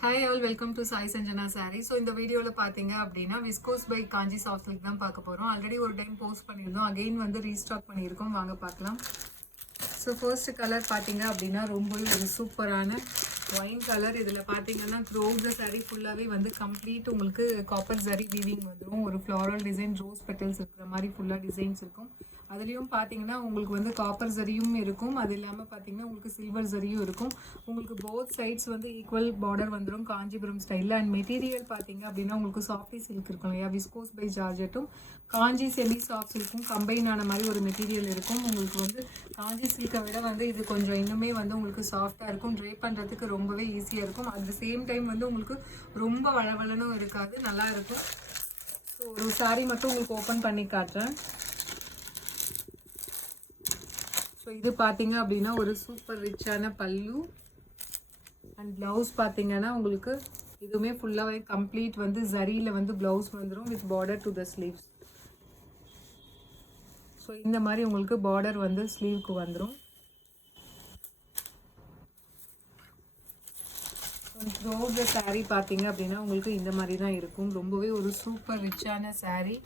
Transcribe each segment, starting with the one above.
Hi all, welcome to Sai Sanjana Saree. So இந்த வீடியோல பாத்தீங்க அப்படின்னா viscose by Kanchi soft silk தான் பார்க்க போறோம். ஆல்ரெடி ஒரு டைம் போஸ்ட் பண்ணியிருந்தோம், அகைன் வந்து ரீஸ்டாக் பண்ணியிருக்கோம். வாங்க பார்க்கலாம். ஸோ ஃபர்ஸ்ட் கலர் பார்த்தீங்க அப்படின்னா ரொம்பவே ஒரு சூப்பரான ஒயின் கலர். இதில் பார்த்தீங்கன்னா த்ரோட் த சாரீ ஃபுல்லாகவே வந்து கம்ப்ளீட் உங்களுக்கு காப்பர் ஜரி வீவிங் வந்துடும். ஒரு ஃப்ளாரல் டிசைன் ரோஸ் பெட்டல்ஸ் இருக்கிற மாதிரி ஃபுல்லாக டிசைன்ஸ் இருக்கும். அதுலேயும் பார்த்தீங்கன்னா உங்களுக்கு வந்து காப்பர் ஜரியும் இருக்கும், அது இல்லாமல் பார்த்தீங்கன்னா உங்களுக்கு சில்வர் ஜரியும் இருக்கும். உங்களுக்கு போத் சைட்ஸ் வந்து ஈக்குவல் பார்டர் வந்துடும் காஞ்சிபுரம் ஸ்டைலில். அண்ட் மெட்டீரியல் பார்த்தீங்க அப்படின்னா உங்களுக்கு சாஃப்டி சில்க் இருக்கும் இல்லையா, விஸ்கோஸ் பை ஜார்ஜெட்டும் காஞ்சி செமி சாஃப்ட் சில்க்கும் கம்பைன் ஆன மாதிரி ஒரு மெட்டீரியல் இருக்கும். உங்களுக்கு வந்து காஞ்சி சில்கை விட வந்து இது கொஞ்சம் இன்னுமே வந்து உங்களுக்கு சாஃப்டாக இருக்கும், ட்ரை பண்ணுறதுக்கு ரொம்பவே ஈஸியாக இருக்கும். அட் த சேம் டைம் வந்து உங்களுக்கு ரொம்ப வளவளனும் இருக்காது, நல்லா இருக்கும். ஸோ ஒரு சாரீ மட்டும் உங்களுக்கு ஓப்பன் பண்ணி காட்டுறேன். ஸோ இது பார்த்தீங்க அப்படின்னா ஒரு சூப்பர் ரிச்சான பல்லு அண்ட் ப்ளவுஸ் பார்த்தீங்கன்னா உங்களுக்கு இதுவுமே ஃபுல்லாகவே கம்ப்ளீட் வந்து ஜரியில் வந்து ப்ளவுஸ் வந்துடும் with border to the sleeves. So இந்த மாதிரி உங்களுக்கு பார்டர் வந்து ஸ்லீவ்க்கு வந்துடும். த்ரோட் த சாரீ பார்த்தீங்க அப்படின்னா உங்களுக்கு இந்த மாதிரி தான் இருக்கும். ரொம்பவே ஒரு சூப்பர் ரிச்சான சாரீ.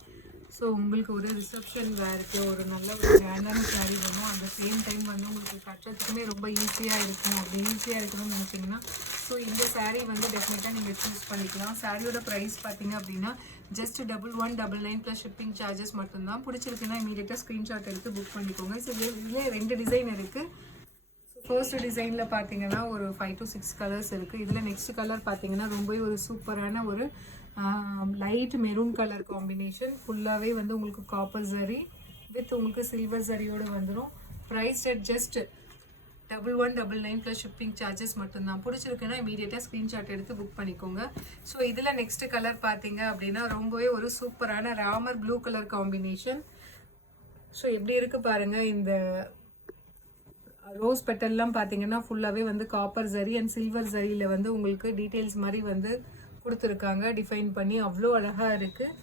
ஸோ உங்களுக்கு ஒரு ரிசப்ஷன் வேருக்கு ஒரு நல்ல ஒரு கிராண்டான சாரீ வேணும், அந்த சேம் டைம் வந்து உங்களுக்கு கட்டுறதுக்குமே ரொம்ப ஈஸியாக இருக்கும். அப்படி ஈஸியாக இருக்கணும்னு நினச்சிங்கன்னா ஸோ இந்த சாரீ வந்து டெஃபினட்டாக நீங்கள் சூஸ் பண்ணிக்கலாம். சாரியோட ப்ரைஸ் பார்த்தீங்க அப்படின்னா ஜஸ்ட் 1199 ப்ளஸ் ஷிப்பிங் சார்ஜஸ் மட்டும்தான். பிடிச்சிருக்குன்னா இமீடியட்டாக ஸ்க்ரீன்ஷாட் எடுத்து புக் பண்ணிக்கோங்க. ஸோ இதில் 2 டிசைன் இருக்குது. ஃபர்ஸ்ட் டிசைனில் பார்த்தீங்கன்னா ஒரு 5 to 6 கலர்ஸ் இருக்குது. இதில் நெக்ஸ்ட் கலர் பார்த்தீங்கன்னா ரொம்பவே ஒரு சூப்பரான ஒரு லைட் மெரூன் கலர் காம்பினேஷன். ஃபுல்லாகவே வந்து உங்களுக்கு காப்பர் ஜரி வித் உங்களுக்கு சில்வர் ஜரியோடு வந்துடும். Price at just 1199 plus shipping charges மட்டும்தான். பிடிச்சிருக்குன்னா இமீடியட்டாக ஸ்க்ரீன்ஷாட் எடுத்து புக் பண்ணிக்கோங்க. ஸோ இதில் நெக்ஸ்ட் கலர் பார்த்தீங்க அப்படின்னா ரொம்பவே ஒரு சூப்பரான Ramar blue colour combination. So எப்படி இருக்குது பாருங்கள். இந்த ரோஸ் பெட்டல்லாம் பார்த்தீங்கன்னா ஃபுல்லாகவே வந்து காப்பர் ஜரி அண்ட் சில்வர் ஜரியில் வந்து உங்களுக்கு டீட்டெயில்ஸ் மாதிரி வந்து கொடுத்துருக்காங்க டிஃபைன் பண்ணி, அவ்வளோ அழகாக இருக்குது.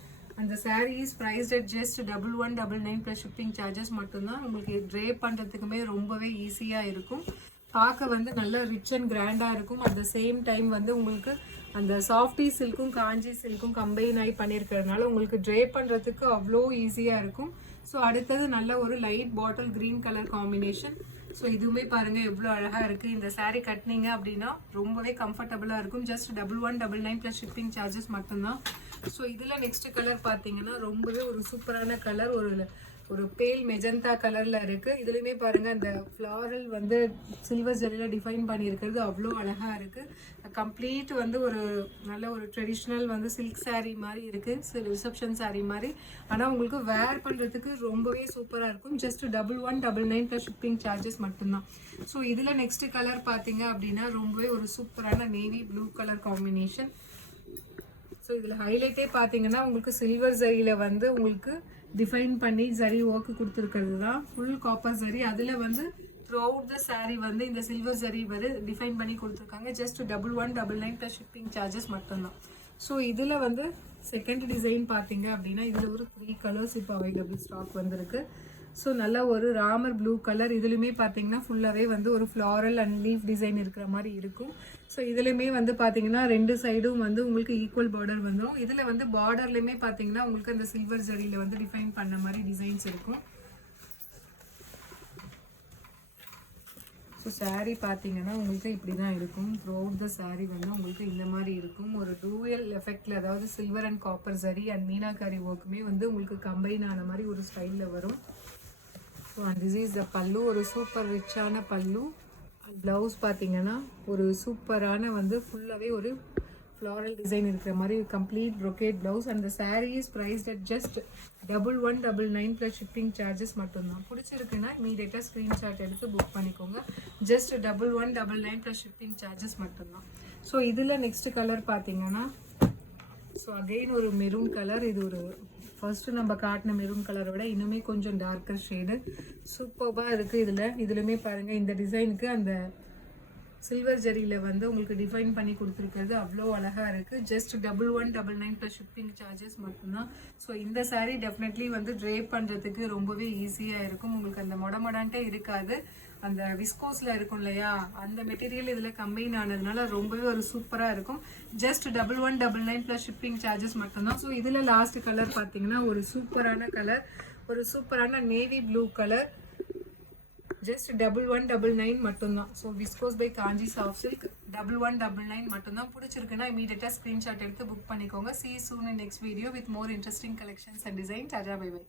அந்த saree is priced at just 1199 plus shipping charges மட்டும்தான். உங்களுக்கு ட்ரே பண்ணுறதுக்குமே ரொம்பவே ஈஸியாக இருக்கும். பார்க்க வந்து நல்ல ரிச் அண்ட் கிராண்டாக இருக்கும். அட் த சேம் டைம் வந்து உங்களுக்கு அந்த சாஃப்டி சில்க்கும் காஞ்சி சில்க்கும் கம்பைன் ஆகி பண்ணியிருக்கிறதுனால உங்களுக்கு ட்ரே பண்ணுறதுக்கு அவ்வளோ ஈஸியாக இருக்கும். ஸோ அடுத்தது நல்ல ஒரு light bottle green colour combination. So இதுவுமே பாருங்கள் எவ்வளோ அழகாக இருக்குது. இந்த சாரீ கட்டினீங்க அப்படின்னா ரொம்பவே கம்ஃபர்டபுளாக இருக்கும். ஜஸ்ட் 1199 ப்ளஸ் ஷிப்பிங் சார்ஜஸ் மட்டும்தான். ஸோ இதில் நெக்ஸ்ட் கலர் பார்த்தீங்கன்னா ரொம்பவே ஒரு சூப்பரான கலர், ஒரு பேல் மெஜந்தா கலரில் இருக்குது. இதுலேயுமே பாருங்கள் அந்த ஃப்ளாரல் வந்து சில்வர் ஜரியில் டிஃபைன் பண்ணியிருக்கிறது அவ்வளோ அழகாக இருக்குது. கம்ப்ளீட் வந்து ஒரு நல்ல ஒரு ட்ரெடிஷ்னல் வந்து சில்க் சாரீ மாதிரி இருக்குது, ரிசப்ஷன் சாரீ மாதிரி. ஆனால் உங்களுக்கு வேர் பண்ணுறதுக்கு ரொம்பவே சூப்பராக இருக்கும். ஜஸ்ட் 1199 ப்ளஸ் ஷிப்பிங் சார்ஜஸ் மட்டும்தான். ஸோ இதில் நெக்ஸ்ட் கலர் பார்த்தீங்க அப்படின்னா ரொம்பவே ஒரு சூப்பரான navy blue colour combination. So இதில் ஹைலைட்டே பார்த்தீங்கன்னா உங்களுக்கு சில்வர் ஜரியில் வந்து உங்களுக்கு டிஃபைன் பண்ணி ஜரி ஒர்க்கு கொடுத்துருக்கிறது தான். ஃபுல் காப்பர் ஜரி, அதில் வந்து த்ரூ அவுட் த சாரீ வந்து இந்த சில்வர் ஜரி வந்து டிஃபைன் பண்ணி கொடுத்துருக்காங்க. ஜஸ்ட் 1199 ப்ளஸ் ஷிப்பிங் சார்ஜஸ் மட்டும்தான். ஸோ இதில் வந்து செகண்ட் டிசைன் பார்த்தீங்க அப்படின்னா இதில் ஒரு 3 கலர்ஸ் இப்போ அவைலபிள் ஸ்டாக் வந்திருக்கு. ஸோ நல்ல ஒரு ராமர் ப்ளூ கலர். இதுலையுமே பார்த்தீங்கன்னா ஃபுல்லாகவே வந்து ஒரு ஃப்ளாரல் அண்ட் லீஃப் டிசைன் இருக்கிற மாதிரி இருக்கும். ஸோ இதுலையுமே வந்து பார்த்தீங்கன்னா 2 சைடும் வந்து உங்களுக்கு ஈக்குவல் பார்டர் வந்துடும். இதில் வந்து பார்டர்லையுமே பார்த்தீங்கன்னா உங்களுக்கு அந்த சில்வர் ஜரியில் வந்து டிஃபைன் பண்ண மாதிரி டிசைன்ஸ் இருக்கும். ஸோ சாரீ பார்த்தீங்கன்னா உங்களுக்கு இப்படி தான் இருக்கும். த்ரூ அவுட் த சாரீ வந்து உங்களுக்கு இந்த மாதிரி இருக்கும். ஒரு டூயல் எஃபெக்டில், அதாவது silver and copper zari and meenakari ஒர்க்குமே வந்து உங்களுக்கு கம்பைன் ஆன மாதிரி ஒரு ஸ்டைலில் வரும். So and this is the pallu, ஒரு சூப்பர் ரிச்சான பல்லு. ப்ளவுஸ் பார்த்தீங்கன்னா ஒரு சூப்பரான வந்து ஃபுல்லாகவே ஒரு ஃப்ளாரல் டிசைன் இருக்கிற மாதிரி கம்ப்ளீட் ப்ரொக்கேட் ப்ளவுஸ். அந்த saree is priced at just 1199 plus shipping charges மட்டும்தான். பிடிச்சிருக்குன்னா இமீடியட்டாக ஸ்க்ரீன்ஷாட் எடுத்து புக் பண்ணிக்கோங்க. ஜஸ்ட் 1199 ப்ளஸ் ஷிப்பிங் சார்ஜஸ் மட்டும்தான். ஸோ இதில் நெக்ஸ்ட் கலர் பார்த்தீங்கன்னா ஸோ அகெயின் ஒரு மெரூன் கலர். இது ஒரு ஃபர்ஸ்ட்டு நம்ம காட்டின மெரூன் கலரை விட இன்னுமே கொஞ்சம் டார்க்கர் ஷேடு சூப்பராக இருக்குது. இதுலையுமே பாருங்கள் இந்த டிசைனுக்கு அந்த சில்வர் ஜரியில் வந்து உங்களுக்கு டிஃபைன் பண்ணி கொடுத்துருக்கிறது அவ்வளோ அழகாக இருக்குது. ஜஸ்ட் 1199 ப்ளஸ் ஷிப்பிங் சார்ஜஸ் மட்டும்தான். ஸோ இந்த சாரீ டெஃபினெட்லி வந்து ட்ரேப் பண்ணுறதுக்கு ரொம்பவே ஈஸியாக இருக்கும். உங்களுக்கு அந்த மொடமொடான்ட்டே இருக்காது. அந்த விஸ்கோஸ்ல இருக்கும் இல்லையா அந்த மெட்டீரியல் இதுல கம்பைன் ஆனதுனால ரொம்பவே ஒரு சூப்பரா இருக்கும். ஜஸ்ட் 1199 பிளஸ் ஷிப்பிங் சார்ஜஸ் மட்டும்தான். ஸோ இதுல லாஸ்ட் கலர் பாத்தீங்கன்னா ஒரு சூப்பரான கலர், ஒரு சூப்பரான நேவி ப்ளூ கலர். ஜஸ்ட் 1199 மட்டும்தான். So viscose by Kanchi soft silk 1199 மட்டும்தான். பிடிச்சிருக்குன்னா இமீடியட்டா ஸ்கிரீன்ஷாட் எடுத்து புக் பண்ணிக்கோங்க. See you soon in next video with more interesting collections and design. Tata, bye bye.